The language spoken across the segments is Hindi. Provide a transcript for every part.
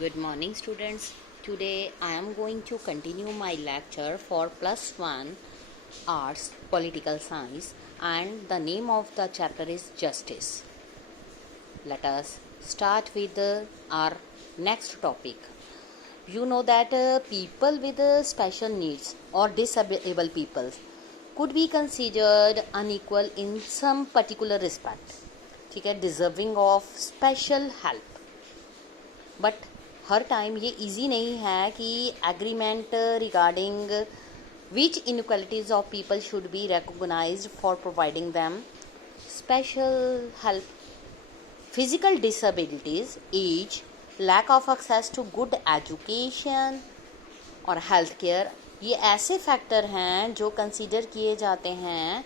Good morning, students. Today I am going to continue my lecture for +1 Arts Political Science, and the name of the chapter is Justice. Let us start with our next topic. You know that people with special needs or disabled people could be considered unequal in some particular respect, ठीक है, deserving of special help. But हर टाइम ये इजी नहीं है कि agreement regarding which inequalities of people should be recognized for providing them special help. Physical disabilities, age, lack of access to good education और हेल्थ केयर, ये ऐसे फैक्टर हैं जो कंसीडर किए जाते हैं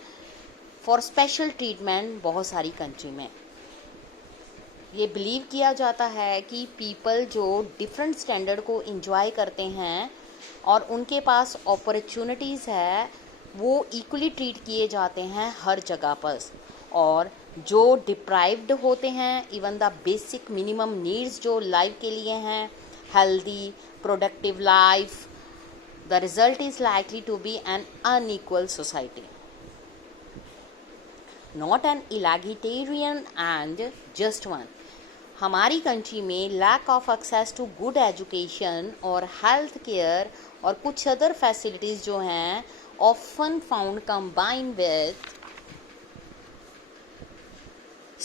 फॉर स्पेशल ट्रीटमेंट बहुत सारी कंट्री में. ये बिलीव किया जाता है कि पीपल जो डिफरेंट स्टैंडर्ड को इंजॉय करते हैं और उनके पास अपॉर्चुनिटीज़ है वो इक्वली ट्रीट किए जाते हैं हर जगह पर, और जो डिप्राइव्ड होते हैं even the basic minimum needs जो लाइफ के लिए हैं, healthy productive life, the result is likely to be an unequal society. Not an egalitarian and just one. हमारी कंट्री में lack of access to good education और हेल्थ केयर और कुछ अदर फैसिलिटीज़ जो हैं often found combine with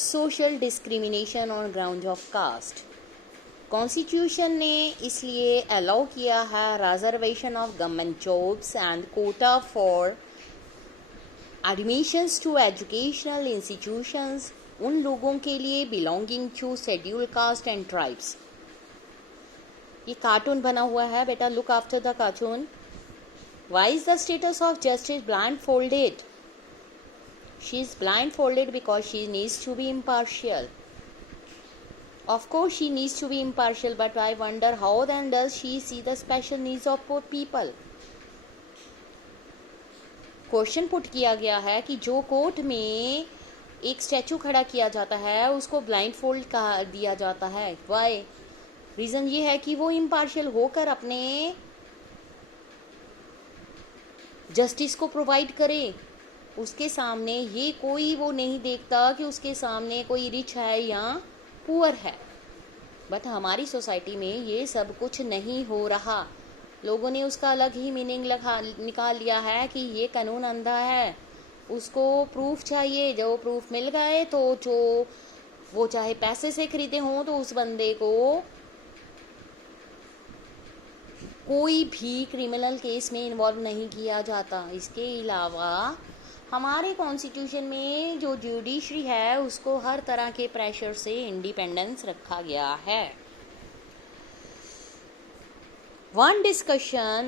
social discrimination on ground of caste. Constitution ने इसलिए अलाउ किया है reservation of government jobs and quota for admissions to educational institutions उन लोगों के लिए belonging to schedule caste and tribes. ये कार्टून बना हुआ है बेटा, look after the cartoon. Why is the statue of justice blindfolded? She is blindfolded because she needs to be impartial. Of course she needs to be impartial, but I wonder how then does she see the special needs of poor people. Question put किया गया है कि जो कोर्ट में एक स्टैचू खड़ा किया जाता है उसको ब्लाइंड फोल्ड कहा दिया जाता है. वाई? रीज़न ये है कि वो इम्पार्शियल होकर अपने जस्टिस को प्रोवाइड करे. उसके सामने ये कोई वो नहीं देखता कि उसके सामने कोई रिच है या पुअर है. बट हमारी सोसाइटी में ये सब कुछ नहीं हो रहा. लोगों ने उसका अलग ही मीनिंग निकाल लिया है कि ये कानून अंधा है, उसको प्रूफ चाहिए. जो प्रूफ मिल गए तो जो वो चाहे पैसे से खरीदे हों तो उस बंदे को कोई भी क्रिमिनल केस में इन्वॉल्व नहीं किया जाता. इसके अलावा हमारे कॉन्स्टिट्यूशन में जो जुडिशरी है उसको हर तरह के प्रेशर से इंडिपेंडेंस रखा गया है. One discussion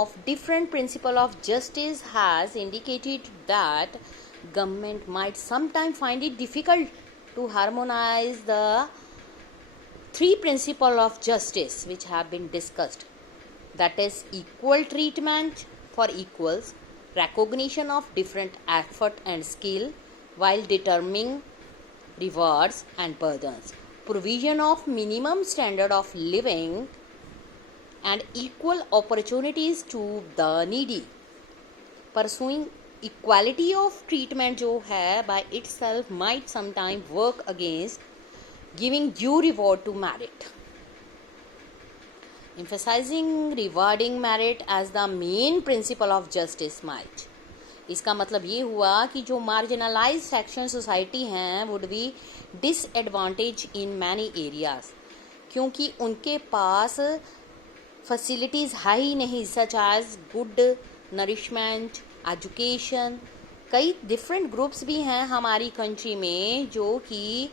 of different principle of justice has indicated that government might sometimes find it difficult to harmonize the three principles of justice which have been discussed. That is equal treatment for equals, recognition of different effort and skill while determining rewards and burdens, provision of minimum standard of living and equal opportunities to the needy. Pursuing equality of treatment जो है by itself might sometimes work against giving due reward to merit. Emphasizing rewarding merit as the main principle of justice might. इसका मतलब ये हुआ कि जो marginalized section society हैं would be disadvantaged in many areas, क्योंकि उनके पास फैसिलिटीज़ है ही नहीं, such as good nourishment, education. कई डिफरेंट ग्रुप्स भी हैं हमारी कंट्री में जो कि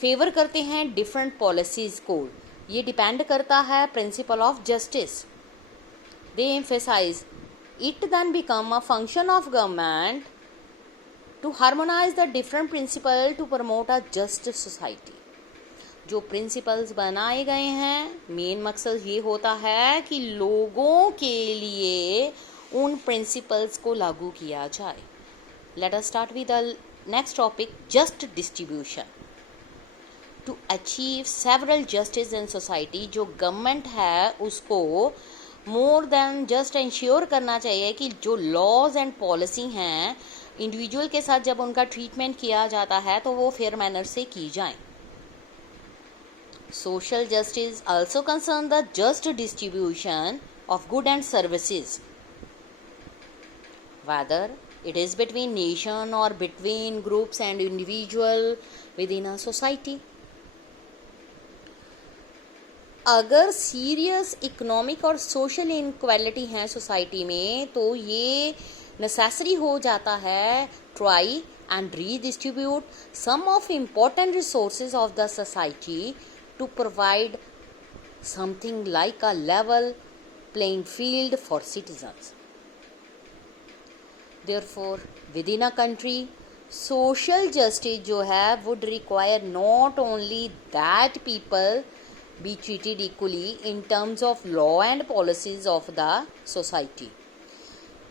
फेवर करते हैं डिफरेंट पॉलिसीज़ को. ये डिपेंड करता है principle of justice. They emphasize it then become a function of government to harmonize the different principle to promote a just society. जो प्रिंसिपल्स बनाए गए हैं मेन मकसद ये होता है कि लोगों के लिए उन प्रिंसिपल्स को लागू किया जाए. Let us start with the next topic, just distribution. To achieve several justice in society. जो गवर्नमेंट है उसको मोर देन जस्ट इंश्योर करना चाहिए कि जो लॉज एंड पॉलिसी हैं इंडिविजुअल के साथ जब उनका ट्रीटमेंट किया जाता है तो वो फेयर मैनर से की जाए। Social justice also concern the just distribution of good and services, whether it is between nation or between groups and individual within a society। अगर सीरियस इकोनॉमिक और सोशल इनक्वालिटी है सोसाइटी में तो ये नेसेसरी हो जाता है try and redistribute some of important resources of the society to provide something like a level playing field for citizens। Therefore, within a country, social justice जो है would require not only that people be treated equally in terms of law and policies of the society।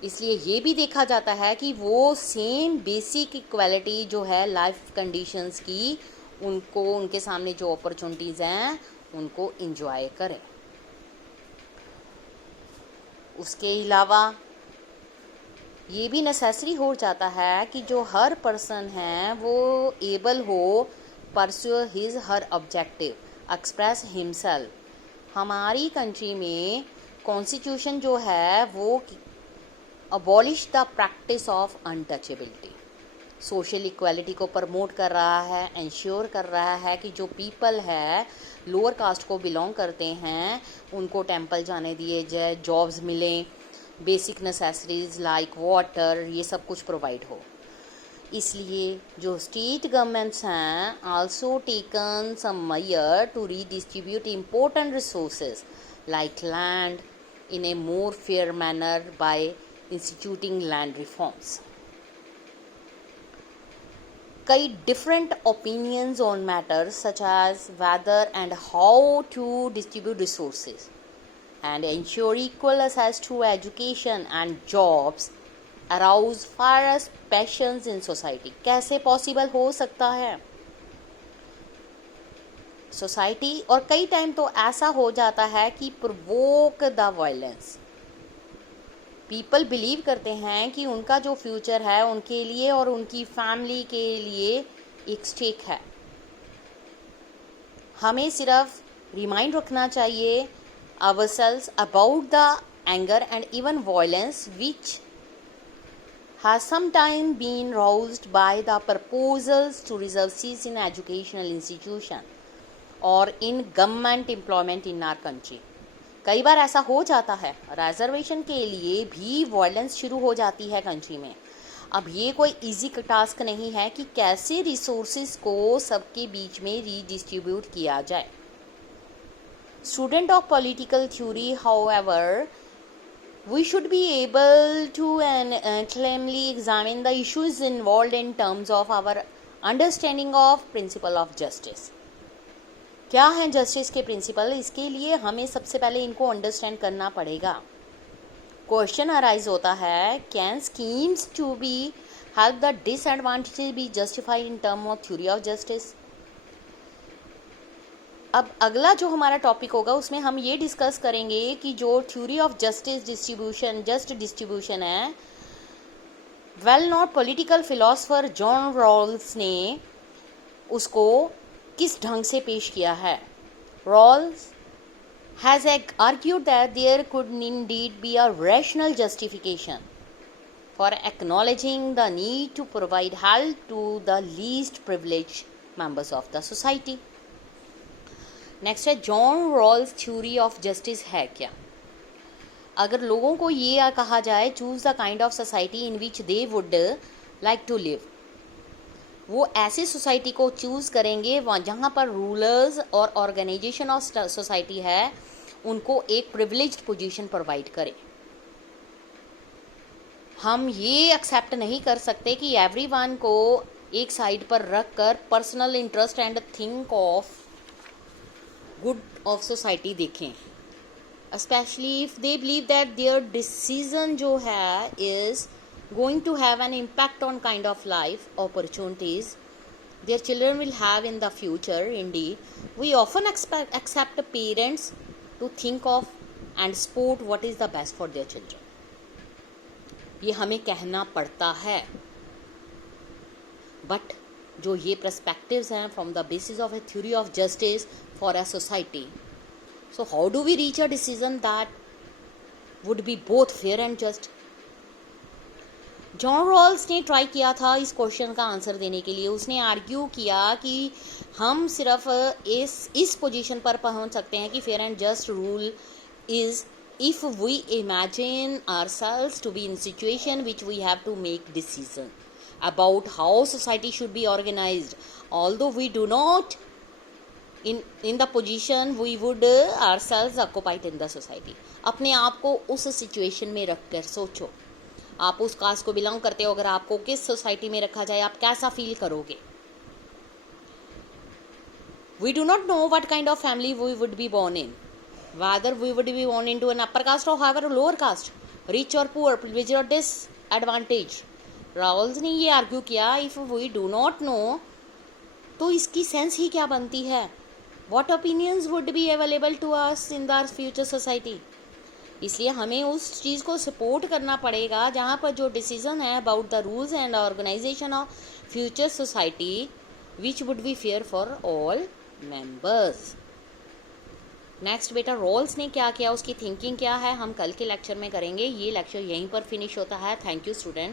इसलिए ये भी देखा जाता है कि वो सेम बेसिक इक्वालिटी जो है लाइफ कंडीशंस की उनको उनके सामने जो अपॉर्चुनिटीज़ हैं उनको इंजॉय करें। उसके अलावा ये भी नेसेसरी हो जाता है कि जो हर पर्सन है वो एबल हो pursue his her objective express himself. हमारी कंट्री में कॉन्स्टिट्यूशन जो है वो abolish the practice of untouchability, social equality को प्रमोट कर रहा है, इंश्योर कर रहा है कि जो पीपल है लोअर कास्ट को बिलोंग करते हैं उनको टेंपल जाने दिए जाए, जॉब्स मिलें, बेसिक नेसेसरीज लाइक वाटर ये सब कुछ प्रोवाइड हो। इसलिए जो स्टेट गवर्नमेंट्स हैं also taken some measure to redistribute important resources like land in a more fair manner by instituting land reforms. कई different opinions on matters such as whether and how to distribute resources and ensure equal access to education and jobs arouse fierce passions in society। कैसे पॉसिबल हो सकता है? सोसाइटी और कई टाइम तो ऐसा हो जाता है कि provoke the violence. People believe करते हैं कि उनका जो फ्यूचर है उनके लिए और उनकी फैमिली के लिए एक स्टेक है। हमें सिर्फ रिमाइंड रखना चाहिए ourselves about the anger and even violence which has sometimes been roused by the proposals to reserve seats in educational institution or in government employment in our country। कई बार ऐसा हो जाता है रिजर्वेशन के लिए भी वायलेंस शुरू हो जाती है कंट्री में। अब ये कोई इजी टास्क नहीं है कि कैसे रिसोर्सेज को सबके बीच में रीडिस्ट्रीब्यूट किया जाए। Student of political theory, however, we should be able to calmly examine the issues involved in terms of our understanding of principle of justice। क्या है जस्टिस के प्रिंसिपल? इसके लिए हमें सबसे पहले इनको अंडरस्टैंड करना पड़ेगा। क्वेश्चन अराइज होता है, can schemes to be help the disadvantages be justified in term of theory of justice. अब अगला जो हमारा टॉपिक होगा उसमें हम ये डिस्कस करेंगे कि जो theory of justice distribution just distribution है, well known political philosopher John Rawls ने उसको किस ढंग से पेश किया है। Rawls has argued that there could indeed be a rational justification for acknowledging the need to provide help to the least privileged members of the society. Next है John Rawls theory of justice है क्या। अगर लोगों को ये कहा जाए choose the kind of society in which they would like to live, वो ऐसी सोसाइटी को चूज करेंगे जहाँ पर रूलर्स और ऑर्गेनाइजेशन ऑफ सोसाइटी है उनको एक प्रिविलेज्ड पोजीशन प्रोवाइड करे। हम ये एक्सेप्ट नहीं कर सकते कि एवरीवन को एक साइड पर रख कर personal interest and think of good of society देखें, specially if they believe that their decision जो है is going to have an impact on kind of life opportunities their children will have in the future. Indeed, we often accept parents to think of and support what is the best for their children. ये हमें कहना पड़ता है, बट जो ये पर्सपेक्टिव्स हैं from the basis of a theory of justice for a society, so how do we reach a decision that would be both fair and just? John Rawls ने ट्राई किया था इस क्वेश्चन का आंसर देने के लिए. उसने आर्ग्यू किया कि हम सिर्फ इस पोजीशन पर पहुंच सकते हैं कि fair and just rule is if we imagine ourselves to be in situation which we have to make decision about how society should be organized, although we do not in the position we would ourselves occupied in the society. अपने आप को उस situation में रख कर सोचो, आप उस कास्ट को बिलोंग करते हो, अगर आपको किस सोसाइटी में रखा जाए आप कैसा फील करोगे? We do not know what kind of family we would be born in, whether we would be born into an upper caste or however a lower caste, rich or poor, privileged or disadvantage. रावल्स ने ये आर्ग्यू किया, if we do not know तो इसकी सेंस ही क्या बनती है? What opinions would be available to us in the future society? इसलिए हमें उस चीज़ को सपोर्ट करना पड़ेगा जहाँ पर जो डिसीजन है about the rules and organization of future society which would be fair for all members. Next बेटा, रॉल्स ने क्या किया, उसकी थिंकिंग क्या है, हम कल के लेक्चर में करेंगे. ये लेक्चर यहीं पर फिनिश होता है. Thank you student.